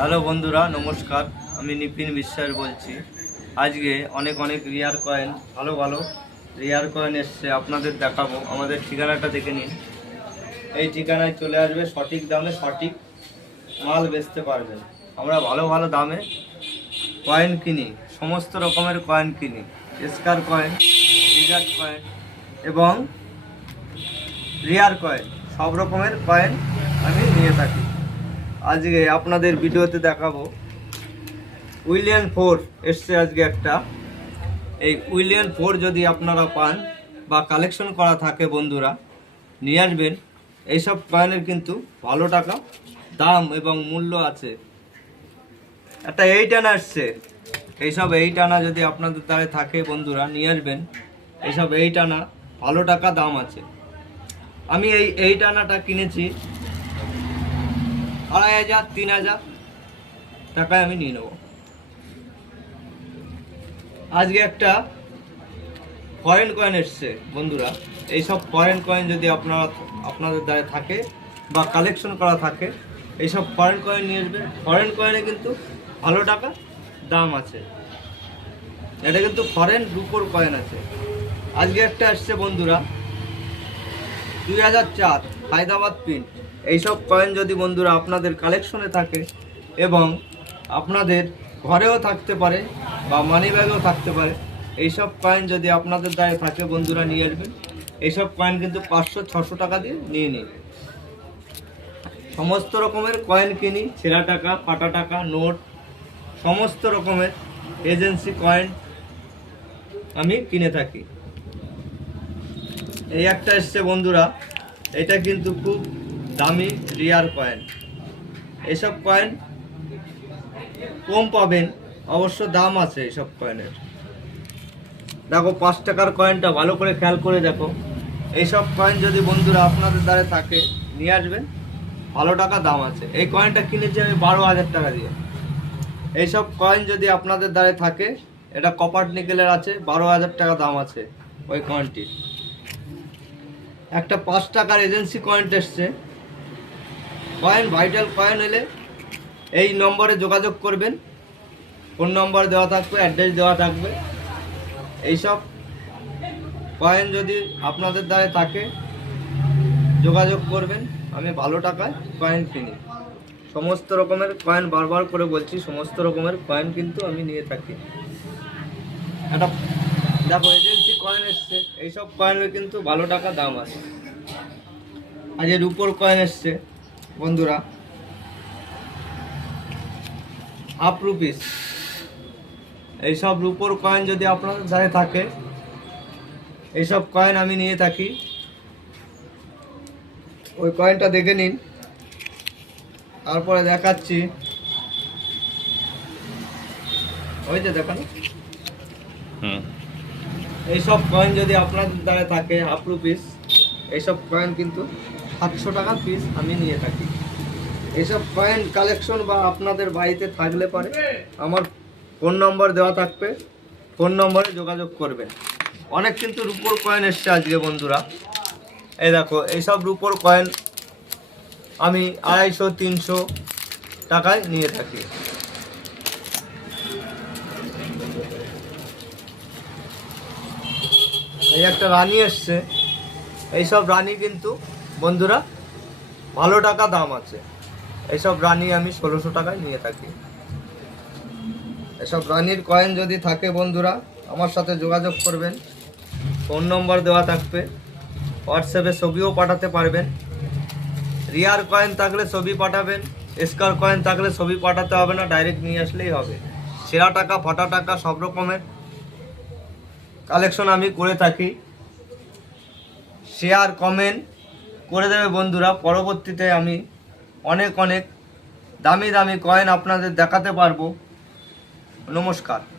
Hello বন্ধুরা, নমস্কার। আমি নিপিন বিশ্বাস বলছি। আজকে অনেক অনেক রিয়ার কয়েন, ভালো ভালো রিয়ার কয়েন এসছে, আপনাদের দেখাবো। আমাদের ঠিকানাটা দেখে নিন। এই ঠিকানায় চলে আসবে, সঠিক দামে সঠিক মাল বেচতে পারবেন। আমরা ভালো ভালো দামে কয়েন কিনি, সমস্ত রকমের কয়েন কিনি। স্কার কয়েন, ডিজার্ট কয়েন এবং রিয়ার কয়েন, সব রকমের কয়েন আমি নিয়ে থাকি। আজকে আপনাদের ভিডিওতে দেখাবো উইলিয়াম ফোর এসছে আজকে একটা। এই উইলিয়াম ফোর যদি আপনারা পান বা কালেকশন করা থাকে বন্ধুরা, নিয়ে আসবেন। এইসব কয়েনের কিন্তু ভালো টাকা দাম এবং মূল্য আছে। একটা 8 আনা আসছে, এইসব 8 আনা যদি আপনাদের দ্বারা থাকে বন্ধুরা, নিয়ে আসবেন। এইসব 8 আনা ভালো টাকা দাম আছে। আমি এই 8 আনাটা কিনেছি 2,500 3,000 টাকায় আমি নিয়ে নেব। আজকে একটা ফরেন কয়েন এসছে বন্ধুরা। এইসব ফরেন কয়েন যদি আপনাদের দ্বারা থাকে বা কালেকশন করা থাকে, এইসব ফরেন কয়েন নিয়ে আসবেন। ফরেন কয়েনে কিন্তু ভালো টাকা দাম আছে। এটা কিন্তু ফরেন রুপোর কয়েন আছে। আজকে একটা আসছে বন্ধুরা 2004 হায়দ্রাবাদ প্রিন্ট। এইসব কয়েন যদি বন্ধুরা আপনাদের কালেকশনে থাকে এবং আপনাদের ঘরেও থাকতে পারে বা মানি ব্যাগেও থাকতে পারে, এইসব কয়েন যদি আপনাদের দ্বারা থাকে বন্ধুরা, নিয়ে আসবেন। এইসব কয়েন কিন্তু 500-600 টাকা দিয়ে নিয়ে নিন। সমস্ত রকমের কয়েন কিনি, ছেঁড়া টাকা, ফাটা টাকা, নোট, সমস্ত রকমের এজেন্সি কয়েন আমি কিনে থাকি। এই একটা এসছে বন্ধুরা, এটা কিন্তু খুব দামি রিয়ার কয়েন। এসব কয়েন কম পাবেন, অবশ্য দাম আছে এইসব কয়েনের। দেখো 5 টাকার কয়েনটা ভালো করে খেয়াল করে দেখো। এইসব কয়েন যদি বন্ধুরা আপনাদের দ্বারা থাকে, নিয়ে আসবেন। ভালো টাকা দাম আছে। এই কয়েনটা কিনেছি আমি 12,000 টাকা দিয়ে। এইসব কয়েন যদি আপনাদের দ্বারা থাকে, এটা কপার নিকেলের আছে, 12,000 টাকা দাম আছে ওই কয়েনটির। একটা 5 টাকার এজেন্সি কয়েন এসছে। কয়েন ভাইটাল কয়েন হলে এই নম্বরে যোগাযোগ করবেন। ফোন নম্বর দেওয়া থাকবে, অ্যাড্রেস দেওয়া থাকবে। এইসব কয়েন যদি আপনাদের দ্বারা থাকে, যোগাযোগ করবেন। আমি ভালো টাকায় কয়েন কিনি। সমস্ত রকমের কয়েন, বারবার করে বলছি, সমস্ত রকমের কয়েন কিন্তু আমি নিয়ে থাকি। একটা দেখো এজেন্সি কয়েন এসছে, এইসব কয়েনের কিন্তু ভালো টাকা দাম আছে। আজ এর উপর কয়েন এসছে বন্ধুরা, ₹1 এইসব রুপোর কয়েন যদি আপনাদের দ্বারা থাকে, এইসব কয়েন আমি নিয়ে থাকি। ওই কয়েনটা দেখে নিন, তারপরে দেখাচ্ছি। ওই যে দেখানো, এইসব কয়েন যদি আপনাদের দ্বারা থাকে ₹1, এইসব কয়েন কিন্তু 700 টাকা পিস আমি নিয়ে থাকি। এইসব কয়েন কালেকশন বা আপনাদের বাড়িতে থাকলে পরে আমার ফোন নম্বর দেওয়া থাকবে, ফোন নম্বরে যোগাযোগ করবেন। অনেক কিন্তু রুপোর কয়েন এসছে আজকে বন্ধুরা। এই দেখো, এইসব রুপোর কয়েন আমি 250-300 টাকায় নিয়ে থাকি। এই একটা রানী এসছে। এইসব রানী কিন্তু বন্ধুরা ভালো টাকা দাম আছে। এইসব রানী আমি 1600 টাকায় নিয়ে থাকি। এসব রানীর কয়েন যদি থাকে বন্ধুরা, আমার সাথে যোগাযোগ করবেন। ফোন নম্বর দেওয়া থাকবে, হোয়াটসঅ্যাপে ছবিও পাঠাতে পারবেন। রিয়ার কয়েন থাকলে ছবি পাঠাবেন, স্কার কয়েন থাকলে ছবি পাঠাতে হবে না, ডাইরেক্ট নিয়ে আসলেই হবে। ছেঁড়া টাকা, ফাটা টাকা, সব রকমের কালেকশন আমি করে থাকি। শেয়ার কমেন্ট করে দেবে বন্ধুরা। পরবর্তীতে আমি অনেক অনেক দামি দামি কয়েন আপনাদের দেখাতে পারবো। নমস্কার।